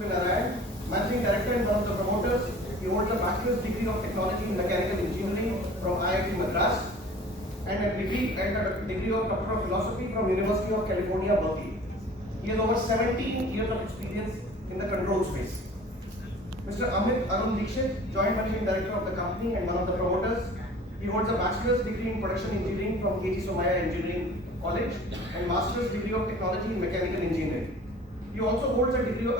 Managing Director and one of the promoters. He holds a Bachelor's degree of Technology in Mechanical Engineering from IIT Madras and a degree of Doctor of Philosophy from University of California, Berkeley. He has over 17 years of experience in the control space. Mr. Amit Arun Dixit, Joint Managing Director of the company and one of the promoters. He holds a Bachelor's degree in Production Engineering from KG Somaya Engineering College and Master's degree of Technology in Mechanical Engineering. He also holds a degree of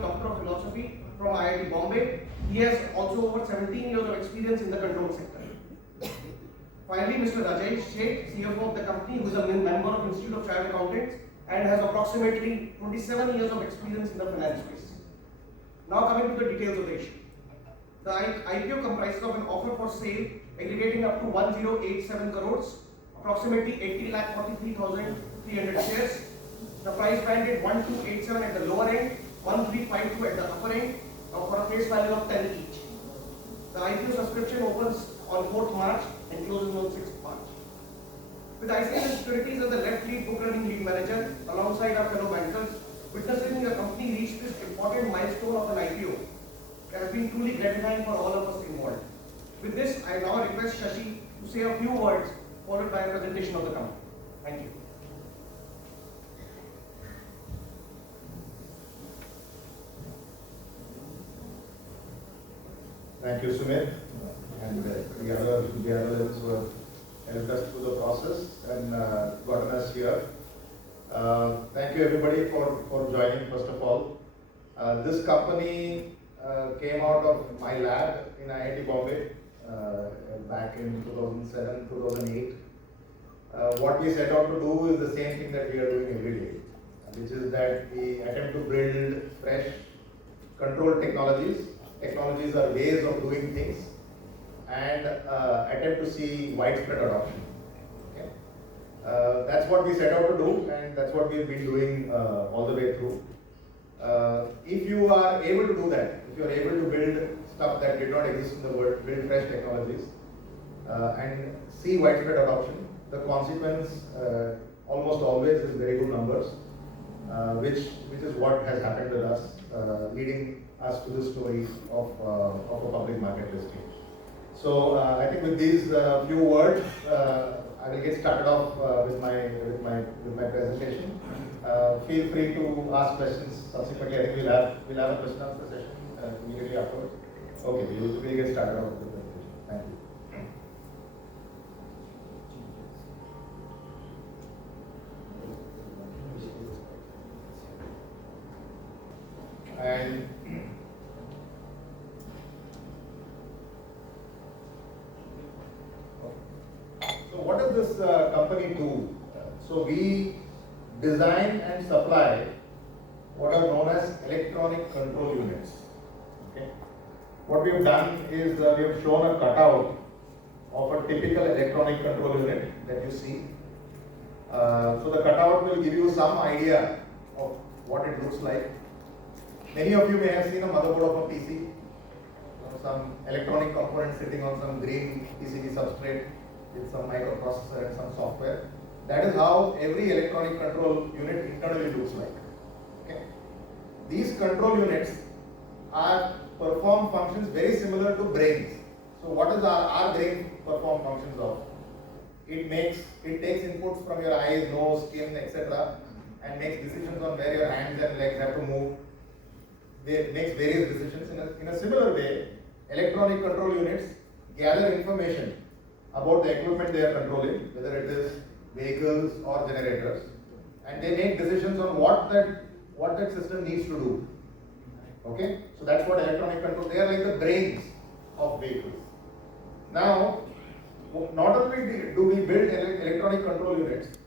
Doctor of Philosophy from IIT Bombay. He has also over 17 years of experience in the control sector. Finally, Mr. Rajesh Sheth, CFO of the company, who is a member of Institute of Chartered Accountants and has approximately 27 years of experience in the finance space. Now coming to the details of the issue. The IPO comprises of an offer for sale aggregating up to 1087 crores, approximately 80,43,300 shares. The price banded 1287 at the lower end, 1352 at the upper end, for a face value of 10 each. The IPO subscription opens on 4th March and closes on 6th March. With ICICI Securities as the left lead book running lead manager, alongside our fellow bankers, witnessing a company reach this important milestone of an IPO has been truly gratifying for all of us involved. With this, I now request Shashi to say a few words, followed by a presentation of the company. Thank you. Thank you, Sumit, and the others who have helped us through the process and gotten us here. Thank you everybody for joining, first of all. This company came out of my lab in IIT Bombay back in 2007, 2008. What we set out to do is the same thing that we are doing every day, which is that we attempt to build fresh control technologies. Technologies are ways of doing things and attempt to see widespread adoption. Okay? That's what we set out to do, and that's what we've been doing all the way through. If you are able to do that, if you are able to build stuff that did not exist in the world, build fresh technologies, and see widespread adoption, the consequence almost always is very good numbers, which is what has happened with us, leading us to the story of a public market listing. So I think with these few words, I will get started off with my presentation. Feel free to ask questions subsequently. I think we'll have a question answer session immediately afterwards. Okay, we'll get started off with the presentation. Thank you. And so what does this company do? So we design and supply what are known as electronic control units. Okay. What we have done is we have shown a cutout of a typical electronic control unit that you see. So the cutout will give you some idea of what it looks like. Many of you may have seen a motherboard of a PC, some electronic component sitting on some green PCB substrate with some microprocessor and some software. That is how every electronic control unit internally looks like. Okay. These control units perform functions very similar to brains. So what is our brain perform functions of? It takes inputs from your eyes, nose, skin, etc. and makes decisions on where your hands and legs have to move. It makes various decisions. In a similar way, electronic control units gather information about the equipment they are controlling, whether it is vehicles or generators, and they make decisions on what that system needs to do. Okay, so that's what electronic control. They are like the brains of vehicles. Now, not only do we build electronic control units,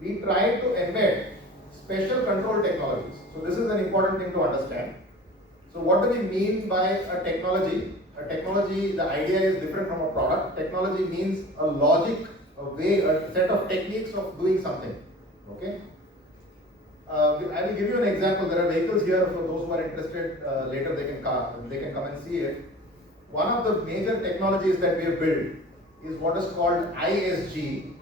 we try to embed special control technologies. So this is an important thing to understand. So what do we mean by a technology? A technology, the idea is different from a product. Technology means a logic, a way, a set of techniques of doing something. Okay. I will give you an example. There are vehicles here. For those who are interested, later they can come and see it. One of the major technologies that we have built is what is called ISG,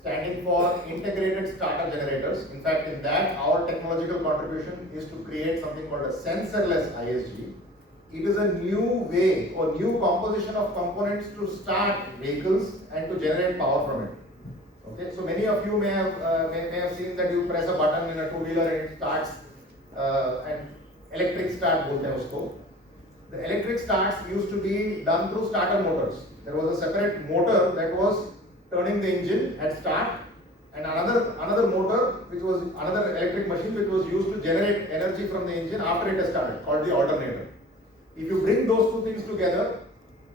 standing for integrated starter generators. In fact, in that, our technological contribution is to create something called a sensorless ISG. It is a new way or new composition of components to start vehicles and to generate power from it. Okay, so many of you may have seen that you press a button in a two-wheeler and it starts, and electric start bolte hain usko. The electric starts used to be done through starter motors. There was a separate motor that was turning the engine at start, and another motor, which was another electric machine, which was used to generate energy from the engine after it has started, called the alternator. If you bring those two things together,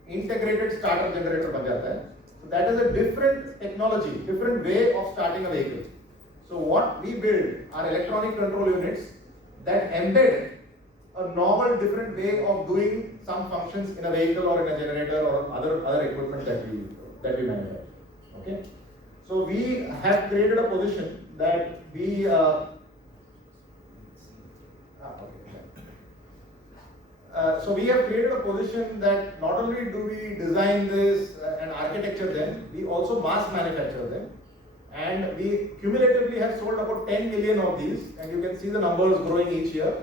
integrated starter generator ban jata hai. So that is a different technology, different way of starting a vehicle. So what we build are electronic control units that embed a novel, different way of doing some functions in a vehicle or in a generator or other equipment that we manufacture. Okay, so we have created a position that we so we have created a position that not only do we design this and architecture them, we also mass manufacture them, and we cumulatively have sold about 10 million of these, and you can see the numbers growing each year.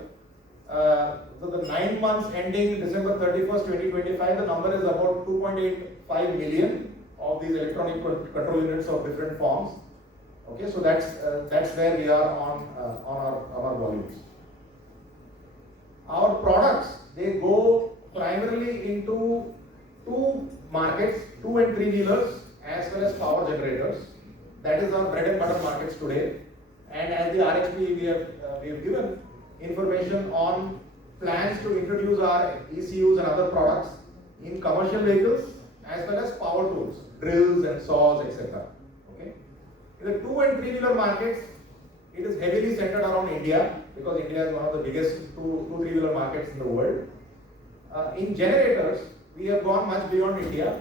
So the 9 months ending December 31st, 2025, the number is about 2.85 million of these electronic control units of different forms. Okay, so that's where we are on our volumes. Our products, they go primarily into two markets, 2 and 3 wheelers, as well as power generators. That is our bread and butter markets today. And as the RHP, we have given information on plans to introduce our ECUs and other products in commercial vehicles as well as power tools, drills and saws, etc. Okay. In the 2 and 3 wheeler markets, it is heavily centered around India because India is one of the biggest 2-3 wheeler markets in the world. In generators, we have gone much beyond India.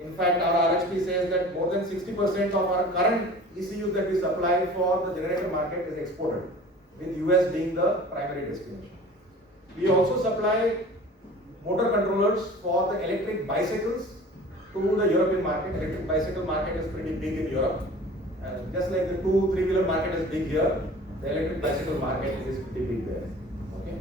In fact, our RHP says that more than 60% of our current ECUs that we supply for the generator market is exported, with US being the primary destination. We also supply motor controllers for the electric bicycles to the European market. Electric bicycle market is pretty big in Europe. Just like the 2-3 wheeler market is big here, the electric bicycle market is pretty big there. Okay.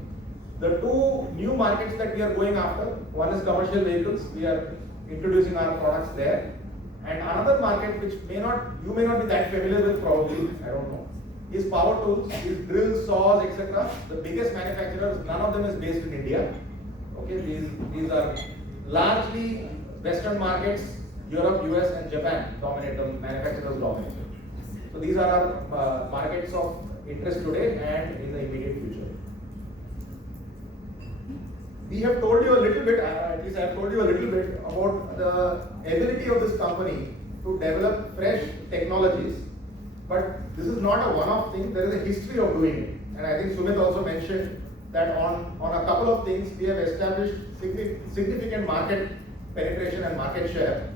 The two new markets that we are going after, one is commercial vehicles. We are introducing our products there, and another market which you may not be that familiar with, probably, I don't know, is power tools, is drills, saws, etc. The biggest manufacturers, none of them is based in India. Okay, these are largely Western markets. Europe, US, and Japan dominate them. Manufacturers dominate. So these are our markets of interest today and in the immediate future. We have told you a little bit, at least I have told you a little bit about the ability of this company to develop fresh technologies. But this is not a one-off thing, there is a history of doing it. And I think Sumit also mentioned that on a couple of things we have established significant market penetration and market share.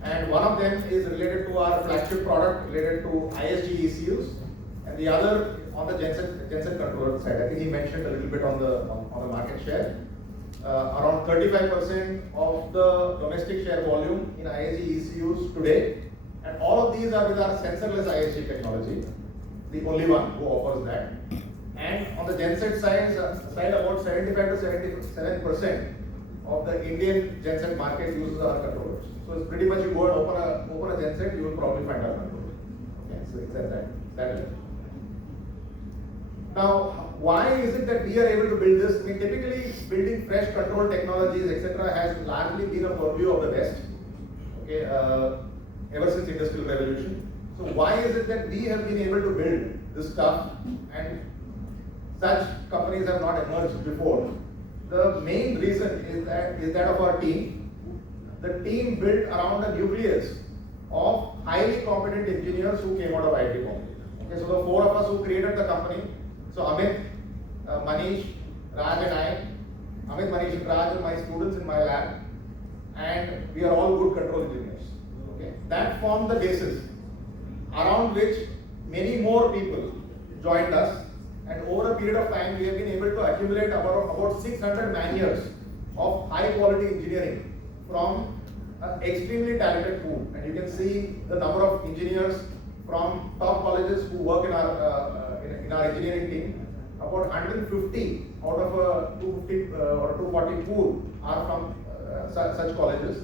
And one of them is related to our flagship product related to ISG ECUs, and the other on the genset controller side. I think he mentioned a little bit on the market share. Around 35% of the domestic share volume in ISG ECUs today, and all of these are with our sensorless ISG technology, the only one who offers that. And on the genset side, about 75 to 77% of the Indian genset market uses our controllers. So it's pretty much you go and open a genset, you will probably find our controller. Okay, so it's at that level. Now, why is it that we are able to build this? I mean, typically building fresh control technologies, etc., has largely been a purview of the West. Okay, ever since Industrial Revolution. So why is it that we have been able to build this stuff and such companies have not emerged before? The main reason is that of our team. The team built around a nucleus of highly competent engineers who came out of IIT Bombay. Okay, so the four of us who created the company, so Amit, Manish, Raj and I, Amit, Manish and Raj are my students in my lab, and we are all good control engineers. Okay, that formed the basis around which many more people joined us, and over a period of time we have been able to accumulate about 600 man-years of high quality engineering from an extremely talented pool. And you can see the number of engineers from top colleges who work in our engineering team. About 150 out of a 250 or 240 pool are from such colleges.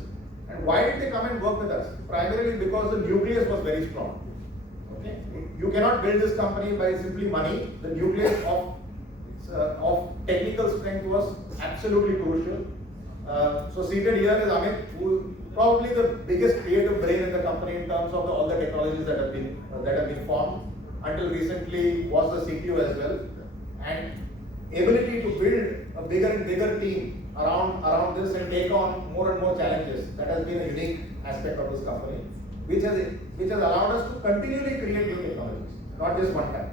And why did they come and work with us? Primarily because the nucleus was very strong. Okay, you cannot build this company by simply money. The nucleus of technical strength was absolutely crucial. So seated here is Amit, who is probably the biggest creative brain in the company in terms of all the technologies that have been formed. Until recently, was the CTO as well, and ability to build a bigger and bigger team around this and take on more and more challenges. That has been a unique aspect of this company, which has allowed us to continually create new technologies, not just one time.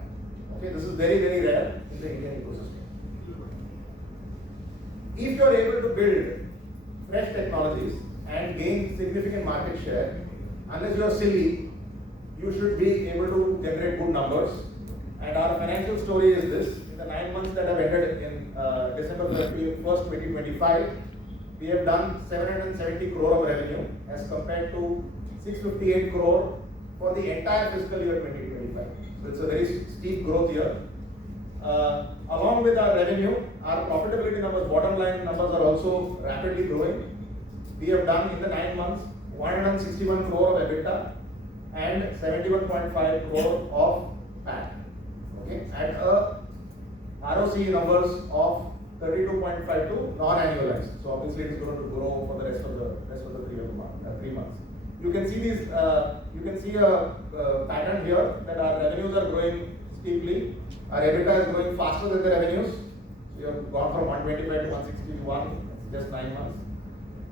Okay, this is very, very rare in the Indian ecosystem. If you are able to build fresh technologies and gain significant market share, unless you are silly, you should be able to generate good numbers. And our financial story is this: in the 9 months that have ended in December 31st, 2025, we have done 770 crore of revenue as compared to 658 crore for the entire fiscal year 2025. So it's a very steep growth year. Along with our revenue, our profitability numbers, bottom line numbers are also rapidly growing. We have done in the 9 months 161 crore of EBITDA and 71.5 crore of PAT. Okay, at a ROC numbers of 32.52 non-annualized. So obviously it is going to grow for the rest of the 3 months. You can see these. You can see a pattern here that our revenues are growing steeply. Our EBITDA is growing faster than the revenues. We have gone from 125 to 161 in just 9 months,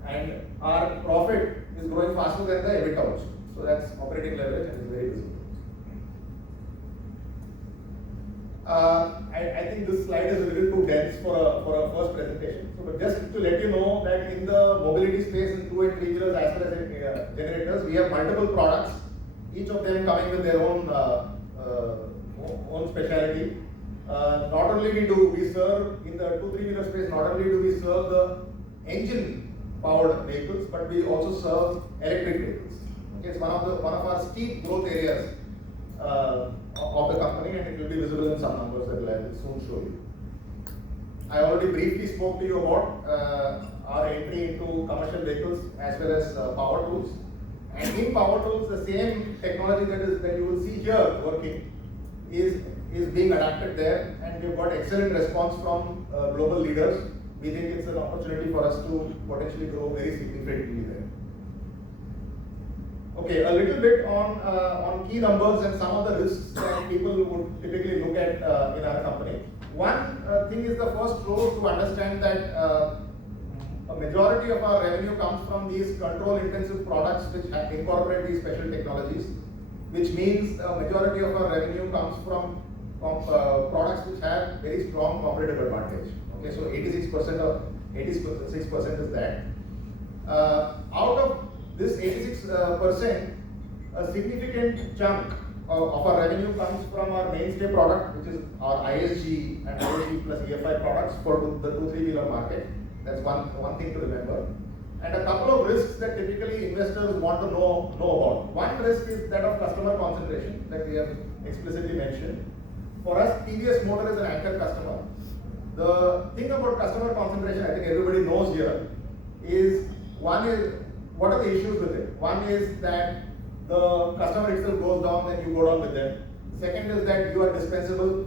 and our profit is growing faster than the EBITDA also. So that's operating leverage and is very visible. I think this slide is a little too dense for a first presentation. So, but just to let you know that in the mobility space in 2 and 3 wheelers as well as generators, we have multiple products, each of them coming with their own speciality. Not only do we serve in the 2-3 wheeler space, not only do we serve the engine powered vehicles, but we also serve electric vehicles. Okay, it's one of our steep growth areas of the company, and it will be visible in some numbers that I will soon show you. I already briefly spoke to you about our entry into commercial vehicles as well as power tools. And in power tools, the same technology that you will see here working is being adapted there, and we've got excellent response from global leaders. We think it's an opportunity for us to potentially grow very significantly there. Okay, a little bit on key numbers and some of the risks that people would typically look at in our company. One thing is the first row to understand that a majority of our revenue comes from these control-intensive products which incorporate these special technologies, which means a majority of our revenue comes from products which have very strong competitive advantage. Okay, so 86% is that. Out of this 86%, a significant chunk of our revenue comes from our mainstay product, which is our ISG and ISG plus EFI products for the 2-3 wheeler market. That's one thing to remember. And a couple of risks that typically investors want to know about. One risk is that of customer concentration that we have explicitly mentioned. For us, TVS Motor is an anchor customer. The thing about customer concentration, I think everybody knows here, is one is what are the issues with it? One is that the customer itself goes down, then you go down with them. Second is that you are dispensable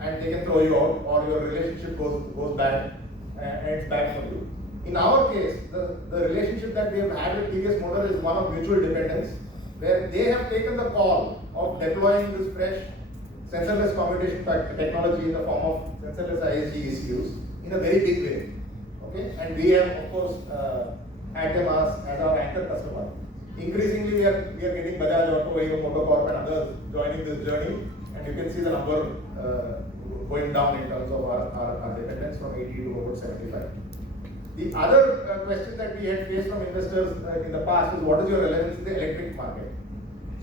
and they can throw you out, or your relationship goes bad and it's bad for you. In our case, the relationship that we have had with TVS Motor is one of mutual dependence, where they have taken the call of deploying this fresh sensorless commutation technology in the form of sensorless ISG ECUs in a very big way. Okay, and we have of course had them as our anchor customer. Increasingly, we are getting Bajaj Auto, Hero Motocorp and others joining this journey, and you can see the number going down in terms of our dependence from 80 to about 75. The other question that we had faced from investors in the past is what is your relevance in the electric market?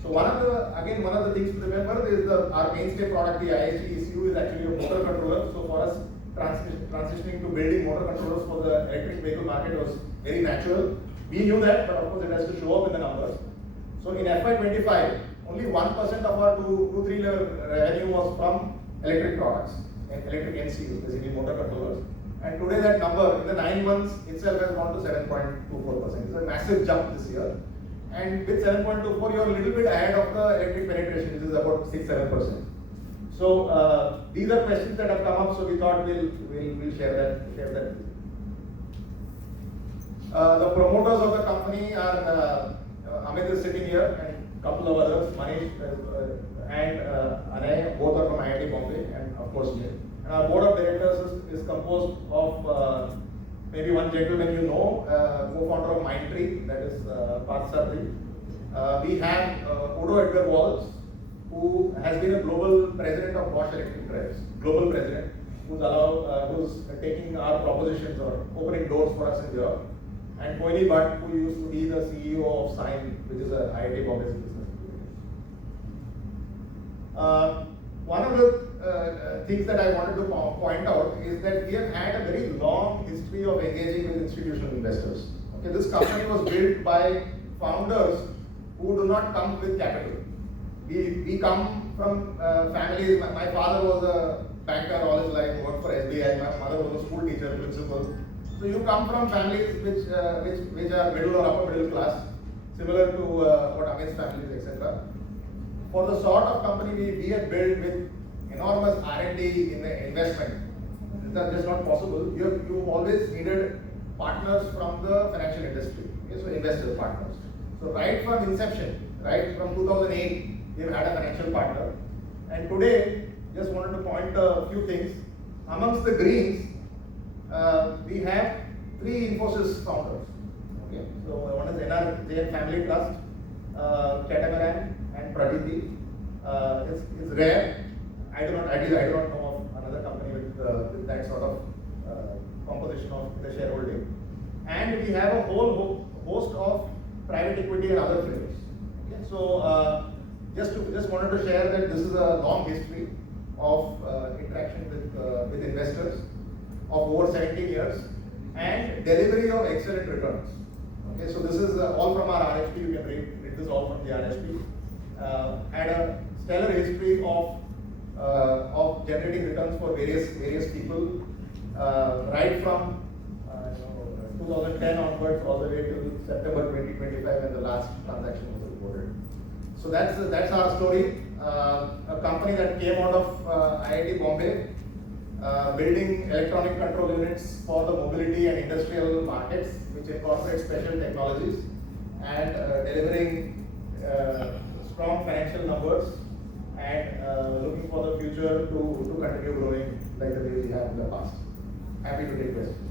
So one of the things to remember is our mainstay product, the ISG ECU, is actually a motor controller. So for us, transitioning to building motor controllers for the electric vehicle market was very natural. We knew that, but of course it has to show up in the numbers. So in FY25, only 1% of our 2-3 level revenue was from electric products and electric NCUs, basically motor controllers. And today that number in the 9 months itself has gone to 7.24%. It's a massive jump this year. And with 7.24, you're a little bit ahead of the electric penetration, which is about 6-7%. So these are questions that have come up, so we thought we'll share that with you. The promoters of the company are Amit is sitting here, and a couple of others, Manish and Anay, both are from IIT Bombay, and of course me. And our board of directors is composed of maybe one gentleman you know, co-founder of Mindtree, that is Parth Sarthi. We have Udo Edgar Walls, who has been a global president of Bosch Electric Drives, global president, who's taking our propositions or opening doors for us in Europe. And Koini Bhatt, who used to be the CEO of Sign, which is a IIT Bombay's business. One of the things that I wanted to point out is that we have had a very long history of engaging with institutional investors. Okay, this company was built by founders who do not come with capital. We come from families. My father was a banker all his life, worked for SBI. My mother was a school teacher, principal. So you come from families which are middle or upper middle class, similar to what Amit's family is, etc. For the sort of company we had built with enormous R&D in the investment, that's just not possible. You always needed partners from the financial industry, okay? So investor partners. So right from inception, right from 2008, we've had a financial partner. And today, just wanted to point a few things. Amongst the greens, we have 3 Infosys founders. Okay, so one is NRJ Family Trust, Catamaran, and Praditi. It's rare. I do not know of another company with that sort of composition of the shareholding. And we have a whole host of private equity and other players. Okay, so just wanted to share that this is a long history of interaction with investors of over 17 years and delivery of excellent returns. Okay, so this is all from our RHP. You can read this all from the RHP. Had a stellar history of generating returns for various people, right from 2010 onwards all the way to September 2025 when the last transaction was reported. So that's our story. A company that came out of IIT Bombay, building electronic control units for the mobility and industrial markets, which incorporate special technologies, and delivering strong financial numbers, and looking for the future to continue growing like the way we have in the past. Happy to take questions.